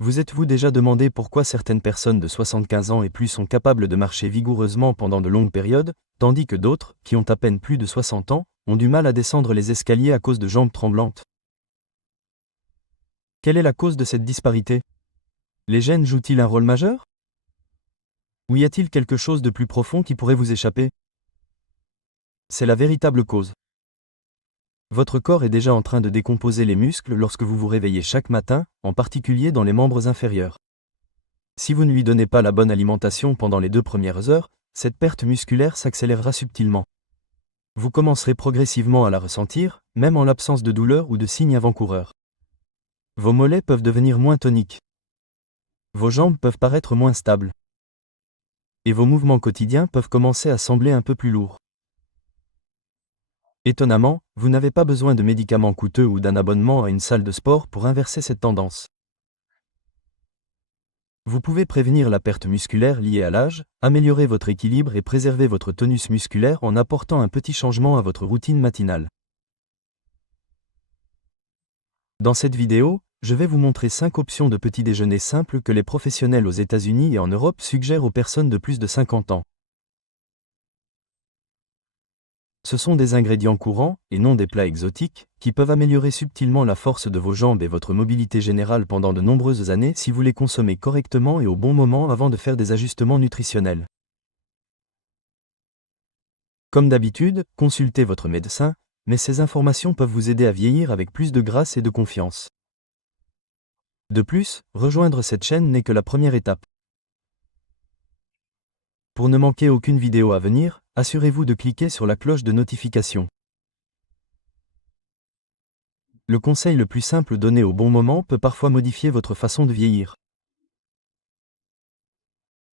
Vous êtes-vous déjà demandé pourquoi certaines personnes de 75 ans et plus sont capables de marcher vigoureusement pendant de longues périodes, tandis que d'autres, qui ont à peine plus de 60 ans, ont du mal à descendre les escaliers à cause de jambes tremblantes? Quelle est la cause de cette disparité? Les gènes jouent-ils un rôle majeur? Ou y a-t-il quelque chose de plus profond qui pourrait vous échapper? C'est la véritable cause. Votre corps est déjà en train de décomposer les muscles lorsque vous vous réveillez chaque matin, en particulier dans les membres inférieurs. Si vous ne lui donnez pas la bonne alimentation pendant les 2 premières heures, cette perte musculaire s'accélérera subtilement. Vous commencerez progressivement à la ressentir, même en l'absence de douleur ou de signes avant-coureurs. Vos mollets peuvent devenir moins toniques. Vos jambes peuvent paraître moins stables. Et vos mouvements quotidiens peuvent commencer à sembler un peu plus lourds. Étonnamment, vous n'avez pas besoin de médicaments coûteux ou d'un abonnement à une salle de sport pour inverser cette tendance. Vous pouvez prévenir la perte musculaire liée à l'âge, améliorer votre équilibre et préserver votre tonus musculaire en apportant un petit changement à votre routine matinale. Dans cette vidéo, je vais vous montrer 5 options de petit déjeuner simples que les professionnels aux États-Unis et en Europe suggèrent aux personnes de plus de 50 ans. Ce sont des ingrédients courants, et non des plats exotiques, qui peuvent améliorer subtilement la force de vos jambes et votre mobilité générale pendant de nombreuses années si vous les consommez correctement et au bon moment avant de faire des ajustements nutritionnels. Comme d'habitude, consultez votre médecin, mais ces informations peuvent vous aider à vieillir avec plus de grâce et de confiance. De plus, rejoindre cette chaîne n'est que la première étape. Pour ne manquer aucune vidéo à venir, assurez-vous de cliquer sur la cloche de notification. Le conseil le plus simple donné au bon moment peut parfois modifier votre façon de vieillir.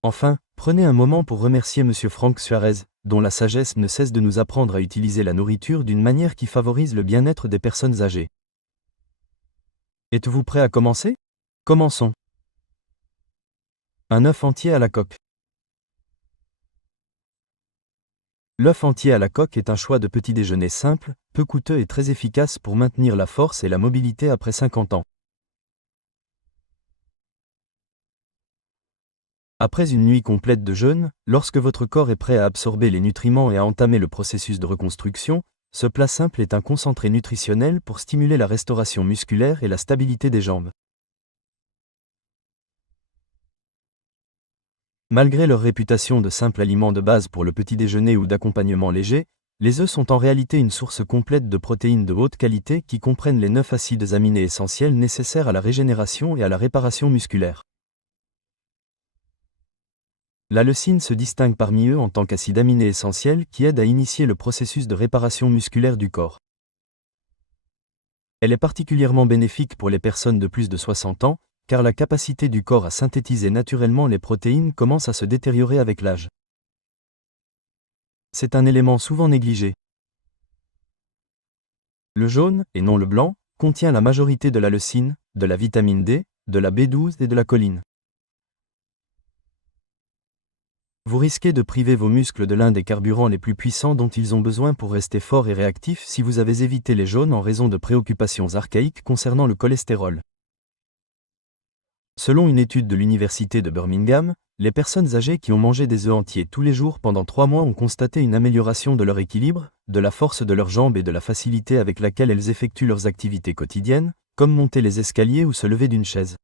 Enfin, prenez un moment pour remercier M. Frank Suarez, dont la sagesse ne cesse de nous apprendre à utiliser la nourriture d'une manière qui favorise le bien-être des personnes âgées. Êtes-vous prêt à commencer? Commençons. Un œuf entier à la coque. L'œuf entier à la coque est un choix de petit déjeuner simple, peu coûteux et très efficace pour maintenir la force et la mobilité après 50 ans. Après une nuit complète de jeûne, lorsque votre corps est prêt à absorber les nutriments et à entamer le processus de reconstruction, ce plat simple est un concentré nutritionnel pour stimuler la restauration musculaire et la stabilité des jambes. Malgré leur réputation de simple aliment de base pour le petit déjeuner ou d'accompagnement léger, les œufs sont en réalité une source complète de protéines de haute qualité qui comprennent les 9 acides aminés essentiels nécessaires à la régénération et à la réparation musculaire. La leucine se distingue parmi eux en tant qu'acide aminé essentiel qui aide à initier le processus de réparation musculaire du corps. Elle est particulièrement bénéfique pour les personnes de plus de 60 ans, car la capacité du corps à synthétiser naturellement les protéines commence à se détériorer avec l'âge. C'est un élément souvent négligé. Le jaune, et non le blanc, contient la majorité de la leucine, de la vitamine D, de la B12 et de la choline. Vous risquez de priver vos muscles de l'un des carburants les plus puissants dont ils ont besoin pour rester forts et réactifs si vous avez évité les jaunes en raison de préoccupations archaïques concernant le cholestérol. Selon une étude de l'université de Birmingham, les personnes âgées qui ont mangé des œufs entiers tous les jours pendant 3 mois ont constaté une amélioration de leur équilibre, de la force de leurs jambes et de la facilité avec laquelle elles effectuent leurs activités quotidiennes, comme monter les escaliers ou se lever d'une chaise.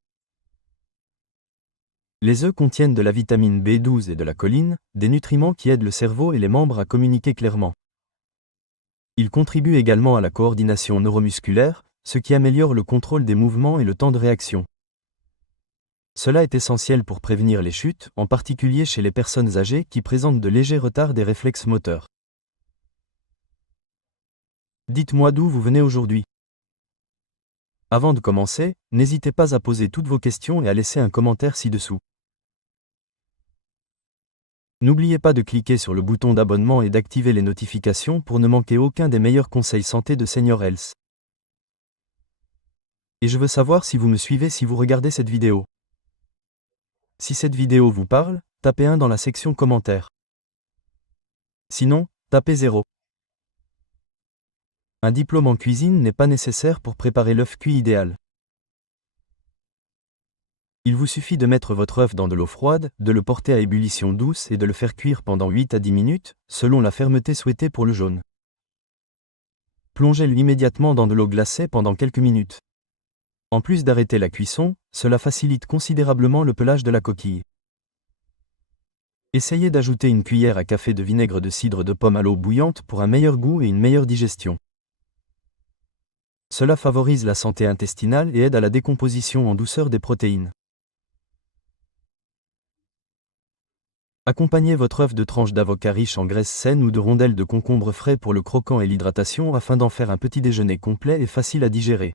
Les œufs contiennent de la vitamine B12 et de la choline, des nutriments qui aident le cerveau et les membres à communiquer clairement. Ils contribuent également à la coordination neuromusculaire, ce qui améliore le contrôle des mouvements et le temps de réaction. Cela est essentiel pour prévenir les chutes, en particulier chez les personnes âgées qui présentent de légers retards des réflexes moteurs. Dites-moi d'où vous venez aujourd'hui. Avant de commencer, n'hésitez pas à poser toutes vos questions et à laisser un commentaire ci-dessous. N'oubliez pas de cliquer sur le bouton d'abonnement et d'activer les notifications pour ne manquer aucun des meilleurs conseils santé de Senior Health. Et je veux savoir si vous me suivez si vous regardez cette vidéo. Si cette vidéo vous parle, tapez 1 dans la section commentaires. Sinon, tapez 0. Un diplôme en cuisine n'est pas nécessaire pour préparer l'œuf cuit idéal. Il vous suffit de mettre votre œuf dans de l'eau froide, de le porter à ébullition douce et de le faire cuire pendant 8 à 10 minutes, selon la fermeté souhaitée pour le jaune. Plongez-le immédiatement dans de l'eau glacée pendant quelques minutes. En plus d'arrêter la cuisson, cela facilite considérablement le pelage de la coquille. Essayez d'ajouter une cuillère à café de vinaigre de cidre de pomme à l'eau bouillante pour un meilleur goût et une meilleure digestion. Cela favorise la santé intestinale et aide à la décomposition en douceur des protéines. Accompagnez votre œuf de tranches d'avocat riche en graisse saine ou de rondelles de concombre frais pour le croquant et l'hydratation afin d'en faire un petit déjeuner complet et facile à digérer.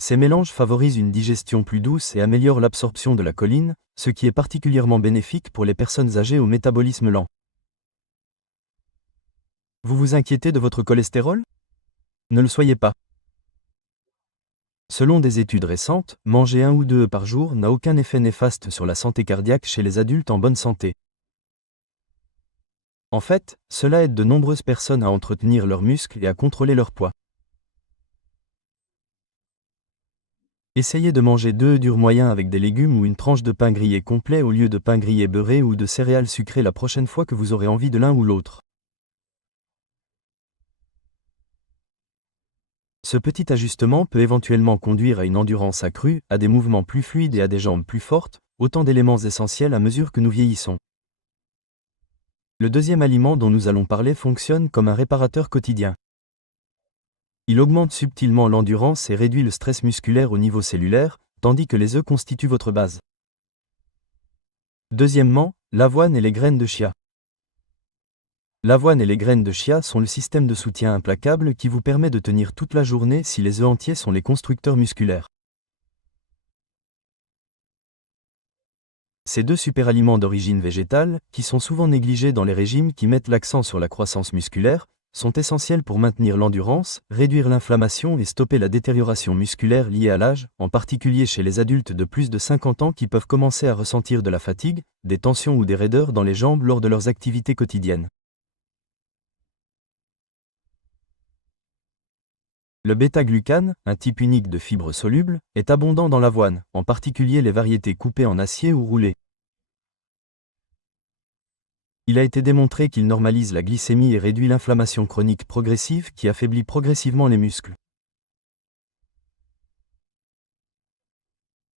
Ces mélanges favorisent une digestion plus douce et améliorent l'absorption de la choline, ce qui est particulièrement bénéfique pour les personnes âgées au métabolisme lent. Vous vous inquiétez de votre cholestérol? Ne le soyez pas. Selon des études récentes, manger 1 ou 2 œufs par jour n'a aucun effet néfaste sur la santé cardiaque chez les adultes en bonne santé. En fait, cela aide de nombreuses personnes à entretenir leurs muscles et à contrôler leur poids. Essayez de manger 2 œufs durs moyens avec des légumes ou une tranche de pain grillé complet au lieu de pain grillé beurré ou de céréales sucrées la prochaine fois que vous aurez envie de l'un ou l'autre. Ce petit ajustement peut éventuellement conduire à une endurance accrue, à des mouvements plus fluides et à des jambes plus fortes, autant d'éléments essentiels à mesure que nous vieillissons. Le deuxième aliment dont nous allons parler fonctionne comme un réparateur quotidien. Il augmente subtilement l'endurance et réduit le stress musculaire au niveau cellulaire, tandis que les œufs constituent votre base. Deuxièmement, l'avoine et les graines de chia. L'avoine et les graines de chia sont le système de soutien implacable qui vous permet de tenir toute la journée si les œufs entiers sont les constructeurs musculaires. Ces deux superaliments d'origine végétale, qui sont souvent négligés dans les régimes qui mettent l'accent sur la croissance musculaire, sont essentiels pour maintenir l'endurance, réduire l'inflammation et stopper la détérioration musculaire liée à l'âge, en particulier chez les adultes de plus de 50 ans qui peuvent commencer à ressentir de la fatigue, des tensions ou des raideurs dans les jambes lors de leurs activités quotidiennes. Le bêta-glucane, un type unique de fibres solubles, est abondant dans l'avoine, en particulier les variétés coupées en acier ou roulées. Il a été démontré qu'il normalise la glycémie et réduit l'inflammation chronique progressive qui affaiblit progressivement les muscles.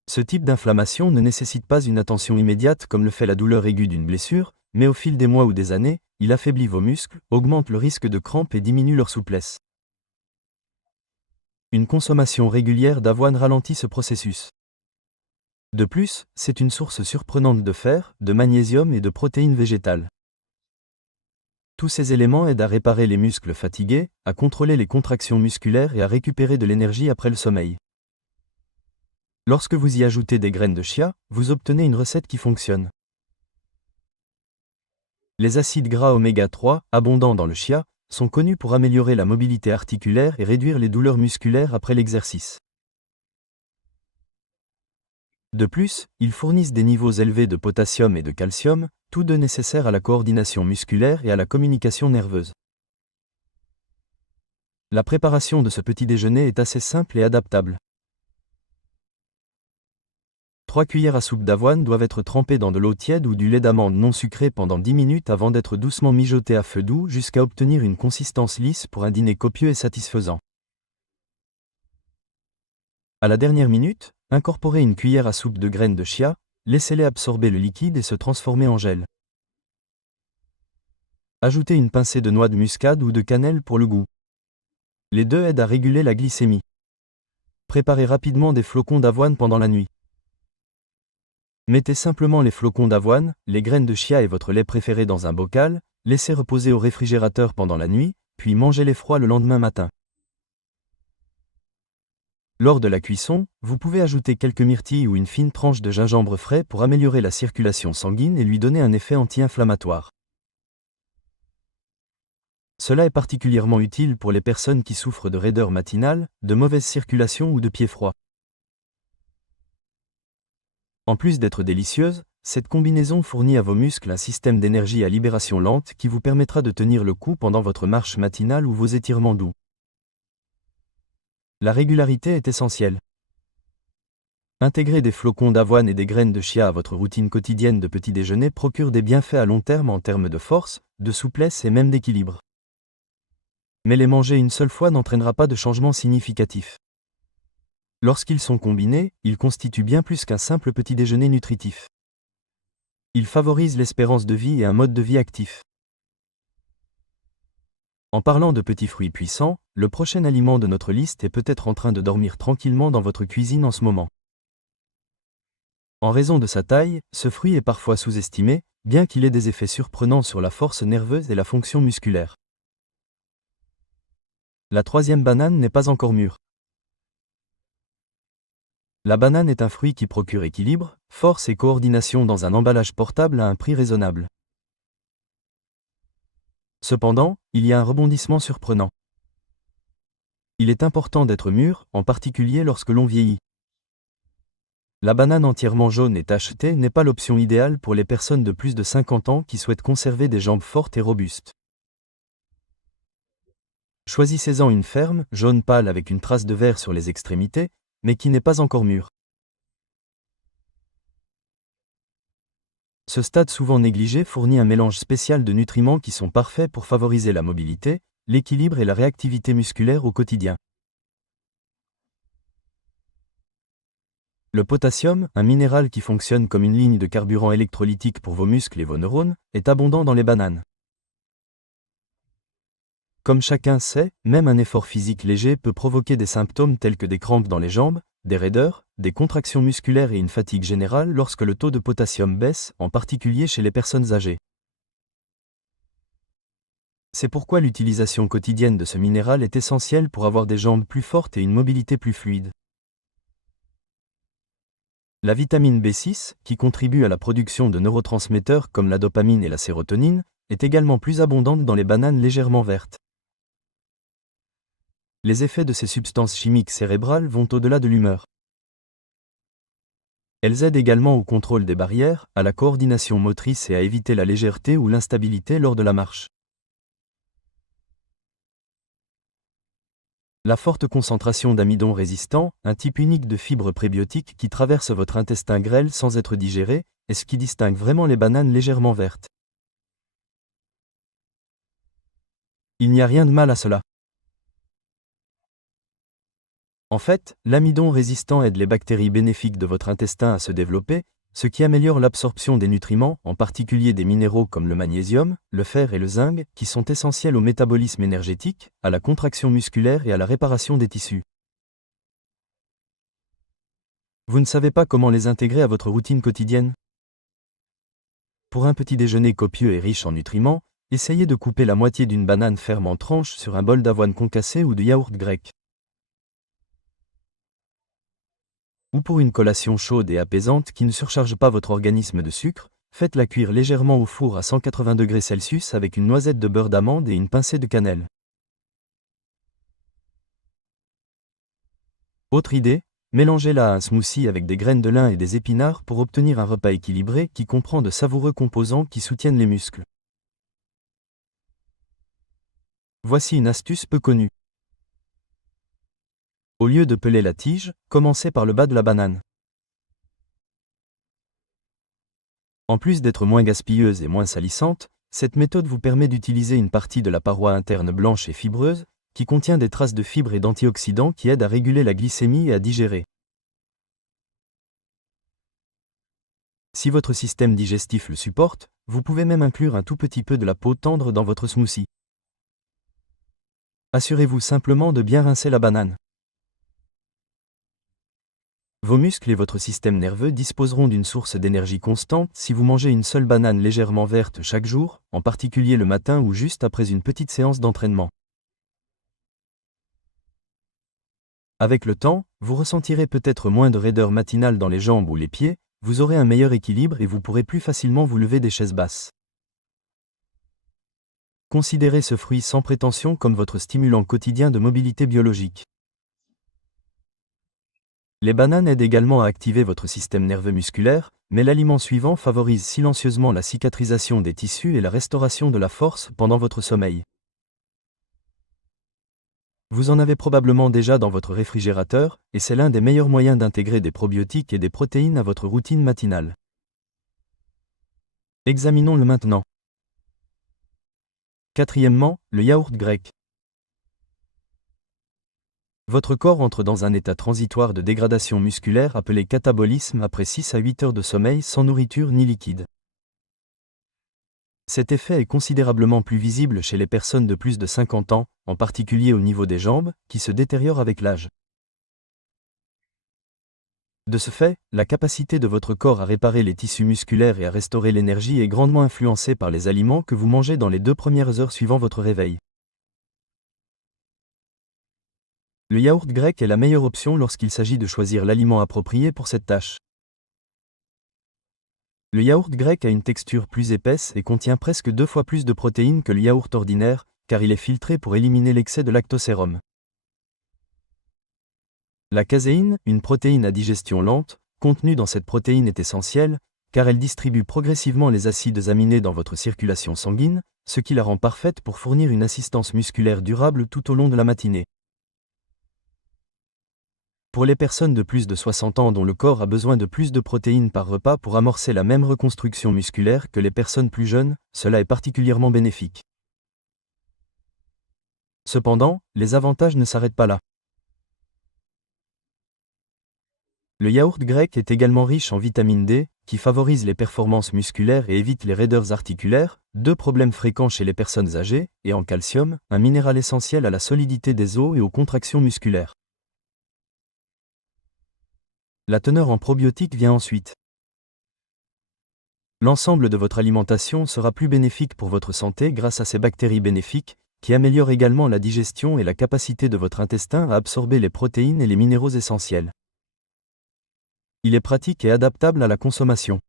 Ce type d'inflammation ne nécessite pas une attention immédiate comme le fait la douleur aiguë d'une blessure, mais au fil des mois ou des années, il affaiblit vos muscles, augmente le risque de crampes et diminue leur souplesse. Une consommation régulière d'avoine ralentit ce processus. De plus, c'est une source surprenante de fer, de magnésium et de protéines végétales. Tous ces éléments aident à réparer les muscles fatigués, à contrôler les contractions musculaires et à récupérer de l'énergie après le sommeil. Lorsque vous y ajoutez des graines de chia, vous obtenez une recette qui fonctionne. Les acides gras oméga 3, abondants dans le chia, sont connus pour améliorer la mobilité articulaire et réduire les douleurs musculaires après l'exercice. De plus, ils fournissent des niveaux élevés de potassium et de calcium, tous deux nécessaires à la coordination musculaire et à la communication nerveuse. La préparation de ce petit déjeuner est assez simple et adaptable. 3 cuillères à soupe d'avoine doivent être trempées dans de l'eau tiède ou du lait d'amande non sucré pendant 10 minutes avant d'être doucement mijotées à feu doux jusqu'à obtenir une consistance lisse pour un dîner copieux et satisfaisant. À la dernière minute, incorporez une cuillère à soupe de graines de chia, laissez-les absorber le liquide et se transformer en gel. Ajoutez une pincée de noix de muscade ou de cannelle pour le goût. Les deux aident à réguler la glycémie. Préparez rapidement des flocons d'avoine pendant la nuit. Mettez simplement les flocons d'avoine, les graines de chia et votre lait préféré dans un bocal, laissez reposer au réfrigérateur pendant la nuit, puis mangez-les froids le lendemain matin. Lors de la cuisson, vous pouvez ajouter quelques myrtilles ou une fine tranche de gingembre frais pour améliorer la circulation sanguine et lui donner un effet anti-inflammatoire. Cela est particulièrement utile pour les personnes qui souffrent de raideur matinale, de mauvaise circulation ou de pieds froids. En plus d'être délicieuse, cette combinaison fournit à vos muscles un système d'énergie à libération lente qui vous permettra de tenir le coup pendant votre marche matinale ou vos étirements doux. La régularité est essentielle. Intégrer des flocons d'avoine et des graines de chia à votre routine quotidienne de petit déjeuner procure des bienfaits à long terme en termes de force, de souplesse et même d'équilibre. Mais les manger une seule fois n'entraînera pas de changement significatif. Lorsqu'ils sont combinés, ils constituent bien plus qu'un simple petit déjeuner nutritif. Ils favorisent l'espérance de vie et un mode de vie actif. En parlant de petits fruits puissants, le prochain aliment de notre liste est peut-être en train de dormir tranquillement dans votre cuisine en ce moment. En raison de sa taille, ce fruit est parfois sous-estimé, bien qu'il ait des effets surprenants sur la force nerveuse et la fonction musculaire. La troisième banane n'est pas encore mûre. La banane est un fruit qui procure équilibre, force et coordination dans un emballage portable à un prix raisonnable. Cependant, il y a un rebondissement surprenant. Il est important d'être mûr, en particulier lorsque l'on vieillit. La banane entièrement jaune et tachetée n'est pas l'option idéale pour les personnes de plus de 50 ans qui souhaitent conserver des jambes fortes et robustes. Choisissez-en une ferme, jaune pâle avec une trace de vert sur les extrémités, mais qui n'est pas encore mûre. Ce stade souvent négligé fournit un mélange spécial de nutriments qui sont parfaits pour favoriser la mobilité, l'équilibre et la réactivité musculaire au quotidien. Le potassium, un minéral qui fonctionne comme une ligne de carburant électrolytique pour vos muscles et vos neurones, est abondant dans les bananes. Comme chacun sait, même un effort physique léger peut provoquer des symptômes tels que des crampes dans les jambes, des raideurs, des contractions musculaires et une fatigue générale lorsque le taux de potassium baisse, en particulier chez les personnes âgées. C'est pourquoi l'utilisation quotidienne de ce minéral est essentielle pour avoir des jambes plus fortes et une mobilité plus fluide. La vitamine B6, qui contribue à la production de neurotransmetteurs comme la dopamine et la sérotonine, est également plus abondante dans les bananes légèrement vertes. Les effets de ces substances chimiques cérébrales vont au-delà de l'humeur. Elles aident également au contrôle des barrières, à la coordination motrice et à éviter la légèreté ou l'instabilité lors de la marche. La forte concentration d'amidon résistant, un type unique de fibres prébiotiques qui traverse votre intestin grêle sans être digéré, est ce qui distingue vraiment les bananes légèrement vertes. Il n'y a rien de mal à cela. En fait, l'amidon résistant aide les bactéries bénéfiques de votre intestin à se développer, ce qui améliore l'absorption des nutriments, en particulier des minéraux comme le magnésium, le fer et le zinc, qui sont essentiels au métabolisme énergétique, à la contraction musculaire et à la réparation des tissus. Vous ne savez pas comment les intégrer à votre routine quotidienne? Pour un petit déjeuner copieux et riche en nutriments, essayez de couper la moitié d'une banane ferme en tranches sur un bol d'avoine concassée ou de yaourt grec. Ou pour une collation chaude et apaisante qui ne surcharge pas votre organisme de sucre, faites-la cuire légèrement au four à 180 degrés Celsius avec une noisette de beurre d'amande et une pincée de cannelle. Autre idée, mélangez-la à un smoothie avec des graines de lin et des épinards pour obtenir un repas équilibré qui comprend de savoureux composants qui soutiennent les muscles. Voici une astuce peu connue. Au lieu de peler la tige, commencez par le bas de la banane. En plus d'être moins gaspilleuse et moins salissante, cette méthode vous permet d'utiliser une partie de la paroi interne blanche et fibreuse, qui contient des traces de fibres et d'antioxydants qui aident à réguler la glycémie et à digérer. Si votre système digestif le supporte, vous pouvez même inclure un tout petit peu de la peau tendre dans votre smoothie. Assurez-vous simplement de bien rincer la banane. Vos muscles et votre système nerveux disposeront d'une source d'énergie constante si vous mangez une seule banane légèrement verte chaque jour, en particulier le matin ou juste après une petite séance d'entraînement. Avec le temps, vous ressentirez peut-être moins de raideur matinale dans les jambes ou les pieds, vous aurez un meilleur équilibre et vous pourrez plus facilement vous lever des chaises basses. Considérez ce fruit sans prétention comme votre stimulant quotidien de mobilité biologique. Les bananes aident également à activer votre système nerveux musculaire, mais l'aliment suivant favorise silencieusement la cicatrisation des tissus et la restauration de la force pendant votre sommeil. Vous en avez probablement déjà dans votre réfrigérateur, et c'est l'un des meilleurs moyens d'intégrer des probiotiques et des protéines à votre routine matinale. Examinons-le maintenant. Quatrièmement, le yaourt grec. Votre corps entre dans un état transitoire de dégradation musculaire appelé catabolisme après 6 à 8 heures de sommeil sans nourriture ni liquide. Cet effet est considérablement plus visible chez les personnes de plus de 50 ans, en particulier au niveau des jambes, qui se détériorent avec l'âge. De ce fait, la capacité de votre corps à réparer les tissus musculaires et à restaurer l'énergie est grandement influencée par les aliments que vous mangez dans les 2 premières heures suivant votre réveil. Le yaourt grec est la meilleure option lorsqu'il s'agit de choisir l'aliment approprié pour cette tâche. Le yaourt grec a une texture plus épaisse et contient presque 2 fois plus de protéines que le yaourt ordinaire, car il est filtré pour éliminer l'excès de lactosérum. La caséine, une protéine à digestion lente, contenue dans cette protéine est essentielle, car elle distribue progressivement les acides aminés dans votre circulation sanguine, ce qui la rend parfaite pour fournir une assistance musculaire durable tout au long de la matinée. Pour les personnes de plus de 60 ans dont le corps a besoin de plus de protéines par repas pour amorcer la même reconstruction musculaire que les personnes plus jeunes, cela est particulièrement bénéfique. Cependant, les avantages ne s'arrêtent pas là. Le yaourt grec est également riche en vitamine D, qui favorise les performances musculaires et évite les raideurs articulaires, 2 problèmes fréquents chez les personnes âgées, et en calcium, un minéral essentiel à la solidité des os et aux contractions musculaires. La teneur en probiotiques vient ensuite. L'ensemble de votre alimentation sera plus bénéfique pour votre santé grâce à ces bactéries bénéfiques, qui améliorent également la digestion et la capacité de votre intestin à absorber les protéines et les minéraux essentiels. Il est pratique et adaptable à la consommation.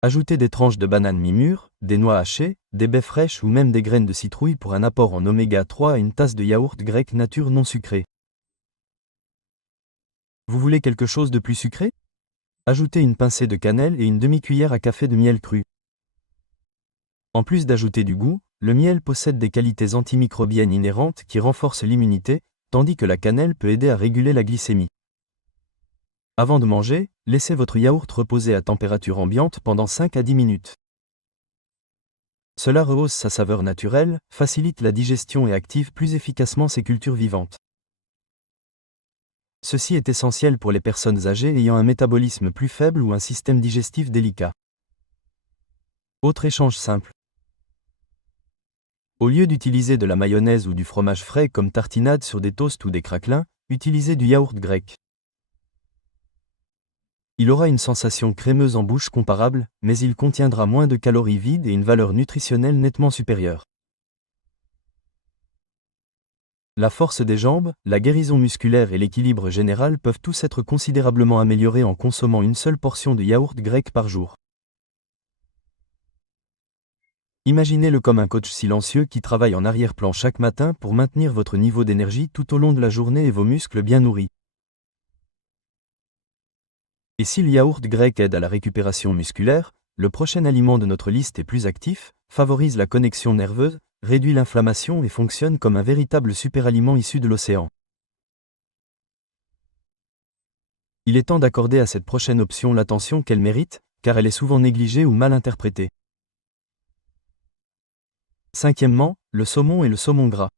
Ajoutez des tranches de banane mi-mûres, des noix hachées, des baies fraîches ou même des graines de citrouille pour un apport en oméga 3 à une tasse de yaourt grec nature non sucré. Vous voulez quelque chose de plus sucré? Ajoutez une pincée de cannelle et une demi-cuillère à café de miel cru. En plus d'ajouter du goût, le miel possède des qualités antimicrobiennes inhérentes qui renforcent l'immunité, tandis que la cannelle peut aider à réguler la glycémie. Avant de manger, laissez votre yaourt reposer à température ambiante pendant 5 à 10 minutes. Cela rehausse sa saveur naturelle, facilite la digestion et active plus efficacement ses cultures vivantes. Ceci est essentiel pour les personnes âgées ayant un métabolisme plus faible ou un système digestif délicat. Autre échange simple. Au lieu d'utiliser de la mayonnaise ou du fromage frais comme tartinade sur des toasts ou des craquelins, utilisez du yaourt grec. Il aura une sensation crémeuse en bouche comparable, mais il contiendra moins de calories vides et une valeur nutritionnelle nettement supérieure. La force des jambes, la guérison musculaire et l'équilibre général peuvent tous être considérablement améliorés en consommant une seule portion de yaourt grec par jour. Imaginez-le comme un coach silencieux qui travaille en arrière-plan chaque matin pour maintenir votre niveau d'énergie tout au long de la journée et vos muscles bien nourris. Et si le yaourt grec aide à la récupération musculaire, le prochain aliment de notre liste est plus actif, favorise la connexion nerveuse, réduit l'inflammation et fonctionne comme un véritable superaliment issu de l'océan. Il est temps d'accorder à cette prochaine option l'attention qu'elle mérite, car elle est souvent négligée ou mal interprétée. Cinquièmement, le saumon et le saumon gras.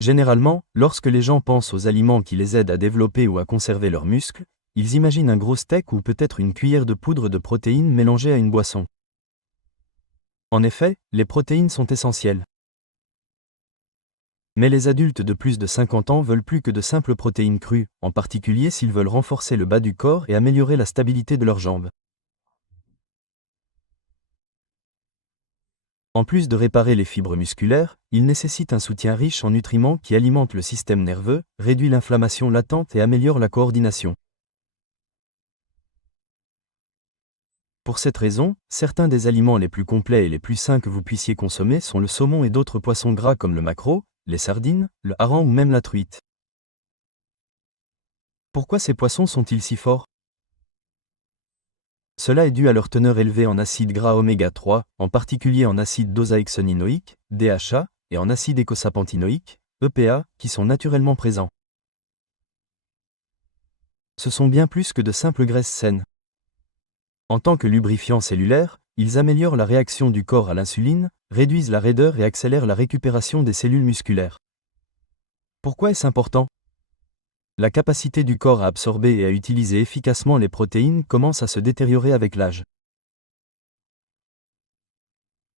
Généralement, lorsque les gens pensent aux aliments qui les aident à développer ou à conserver leurs muscles, ils imaginent un gros steak ou peut-être une cuillère de poudre de protéines mélangée à une boisson. En effet, les protéines sont essentielles. Mais les adultes de plus de 50 ans veulent plus que de simples protéines crues, en particulier s'ils veulent renforcer le bas du corps et améliorer la stabilité de leurs jambes. En plus de réparer les fibres musculaires, il nécessite un soutien riche en nutriments qui alimente le système nerveux, réduit l'inflammation latente et améliore la coordination. Pour cette raison, certains des aliments les plus complets et les plus sains que vous puissiez consommer sont le saumon et d'autres poissons gras comme le maquereau, les sardines, le hareng ou même la truite. Pourquoi ces poissons sont-ils si forts? Cela est dû à leur teneur élevée en acides gras oméga 3, en particulier en acide docéaxoninoïque, DHA, et en acide eicosapentinoïque, EPA, qui sont naturellement présents. Ce sont bien plus que de simples graisses saines. En tant que lubrifiants cellulaires, ils améliorent la réaction du corps à l'insuline, réduisent la raideur et accélèrent la récupération des cellules musculaires. Pourquoi est-ce important ? La capacité du corps à absorber et à utiliser efficacement les protéines commence à se détériorer avec l'âge.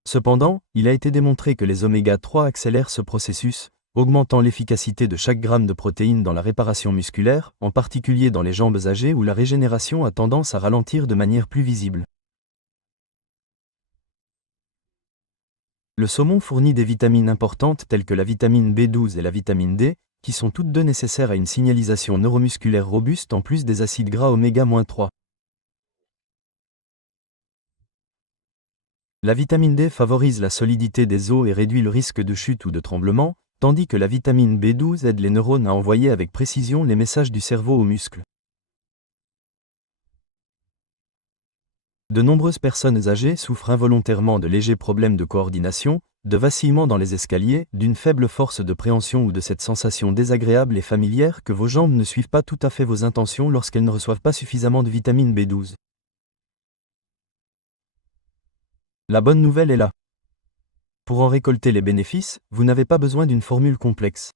Cependant, il a été démontré que les oméga 3 accélèrent ce processus, augmentant l'efficacité de chaque gramme de protéines dans la réparation musculaire, en particulier dans les jambes âgées où la régénération a tendance à ralentir de manière plus visible. Le saumon fournit des vitamines importantes telles que la vitamine B12 et la vitamine D, qui sont toutes deux nécessaires à une signalisation neuromusculaire robuste en plus des acides gras oméga-3. La vitamine D favorise la solidité des os et réduit le risque de chute ou de tremblement, tandis que la vitamine B12 aide les neurones à envoyer avec précision les messages du cerveau aux muscles. De nombreuses personnes âgées souffrent involontairement de légers problèmes de coordination, de vacillements dans les escaliers, d'une faible force de préhension ou de cette sensation désagréable et familière que vos jambes ne suivent pas tout à fait vos intentions lorsqu'elles ne reçoivent pas suffisamment de vitamine B12. La bonne nouvelle est là. Pour en récolter les bénéfices, vous n'avez pas besoin d'une formule complexe.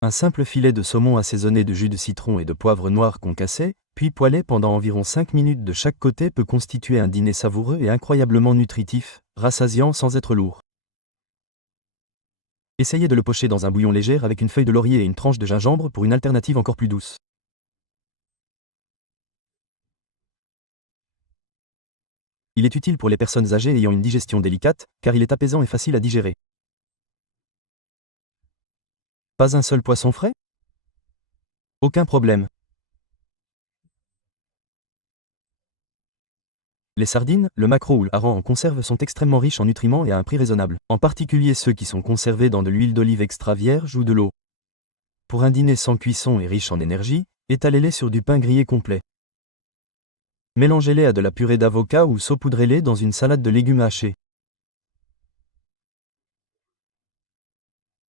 Un simple filet de saumon assaisonné de jus de citron et de poivre noir concassé, puis poêlé pendant environ 5 minutes de chaque côté peut constituer un dîner savoureux et incroyablement nutritif, rassasiant sans être lourd. Essayez de le pocher dans un bouillon léger avec une feuille de laurier et une tranche de gingembre pour une alternative encore plus douce. Il est utile pour les personnes âgées ayant une digestion délicate, car il est apaisant et facile à digérer. Pas un seul poisson frais ? Aucun problème. Les sardines, le maquereau ou le hareng en conserve sont extrêmement riches en nutriments et à un prix raisonnable, en particulier ceux qui sont conservés dans de l'huile d'olive extra vierge ou de l'eau. Pour un dîner sans cuisson et riche en énergie, étalez-les sur du pain grillé complet. Mélangez-les à de la purée d'avocat ou saupoudrez-les dans une salade de légumes hachés.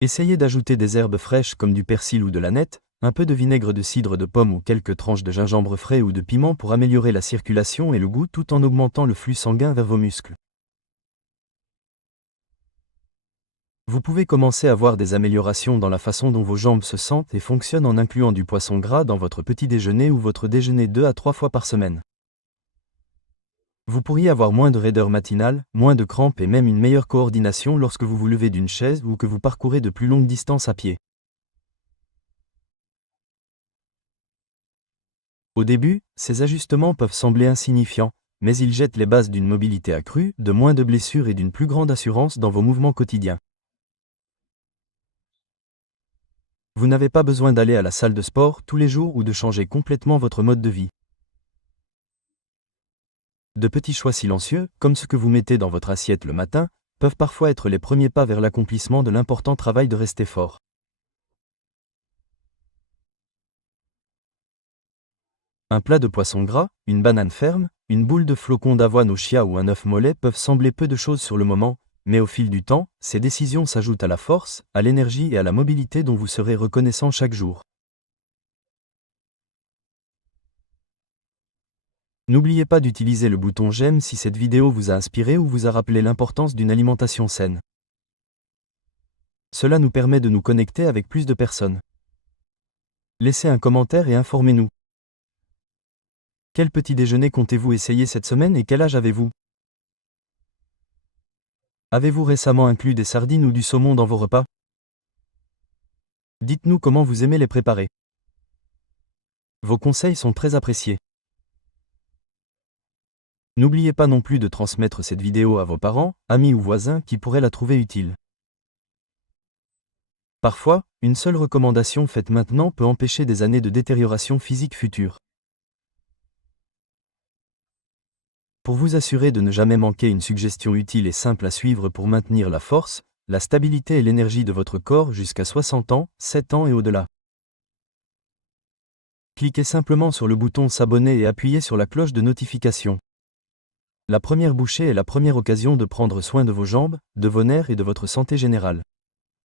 Essayez d'ajouter des herbes fraîches comme du persil ou de l'aneth, un peu de vinaigre de cidre de pomme ou quelques tranches de gingembre frais ou de piment pour améliorer la circulation et le goût tout en augmentant le flux sanguin vers vos muscles. Vous pouvez commencer à voir des améliorations dans la façon dont vos jambes se sentent et fonctionnent en incluant du poisson gras dans votre petit déjeuner ou votre déjeuner 2 à 3 fois par semaine. Vous pourriez avoir moins de raideur matinale, moins de crampes et même une meilleure coordination lorsque vous vous levez d'une chaise ou que vous parcourez de plus longues distances à pied. Au début, ces ajustements peuvent sembler insignifiants, mais ils jettent les bases d'une mobilité accrue, de moins de blessures et d'une plus grande assurance dans vos mouvements quotidiens. Vous n'avez pas besoin d'aller à la salle de sport tous les jours ou de changer complètement votre mode de vie. De petits choix silencieux, comme ce que vous mettez dans votre assiette le matin, peuvent parfois être les premiers pas vers l'accomplissement de l'important travail de rester fort. Un plat de poisson gras, une banane ferme, une boule de flocons d'avoine au chia ou un œuf mollet peuvent sembler peu de choses sur le moment, mais au fil du temps, ces décisions s'ajoutent à la force, à l'énergie et à la mobilité dont vous serez reconnaissant chaque jour. N'oubliez pas d'utiliser le bouton j'aime si cette vidéo vous a inspiré ou vous a rappelé l'importance d'une alimentation saine. Cela nous permet de nous connecter avec plus de personnes. Laissez un commentaire et informez-nous. Quel petit déjeuner comptez-vous essayer cette semaine et quel âge avez-vous ? Avez-vous récemment inclus des sardines ou du saumon dans vos repas ? Dites-nous comment vous aimez les préparer. Vos conseils sont très appréciés. N'oubliez pas non plus de transmettre cette vidéo à vos parents, amis ou voisins qui pourraient la trouver utile. Parfois, une seule recommandation faite maintenant peut empêcher des années de détérioration physique future. Pour vous assurer de ne jamais manquer une suggestion utile et simple à suivre pour maintenir la force, la stabilité et l'énergie de votre corps jusqu'à 60 ans, 7 ans et au-delà. Cliquez simplement sur le bouton s'abonner et appuyez sur la cloche de notification. La première bouchée est la première occasion de prendre soin de vos jambes, de vos nerfs et de votre santé générale.